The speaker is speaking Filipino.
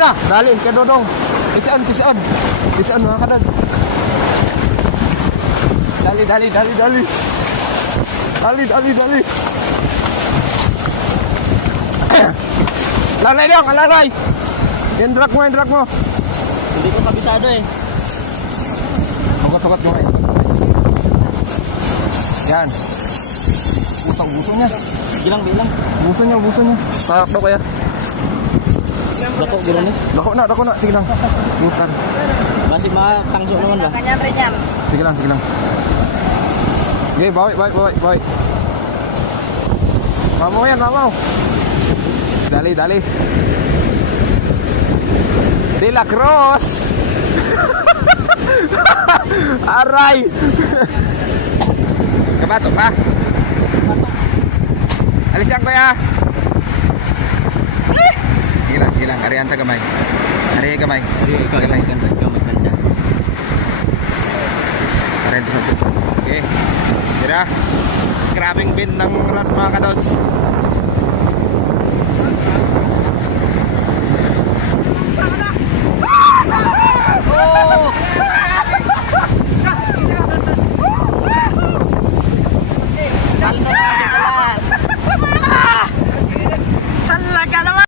na. Dali, kay Dodong. Kisaan mga kadan. Dali. Lanay dong, lanay. Yung drag mo. Hindi ko kabisado eh. Tukat mo. Yan. Buso niya. Bilang. Buso niya. Takto kaya. Dako, gano'n eh. Dako na. Sige lang. Bukan. Masih matangso naman ba? Kanyan rin yan. Sige lang. Okay, bawi. Mamaw yan. Dali. De La Cruz. Aray. Kabato pa. Alis yan kuya. Sige lang. Arihan ta gamay. Gamay. Ganda. Arihan ta sa. Okay. Tira. Grabing bin ng rod mga kadods.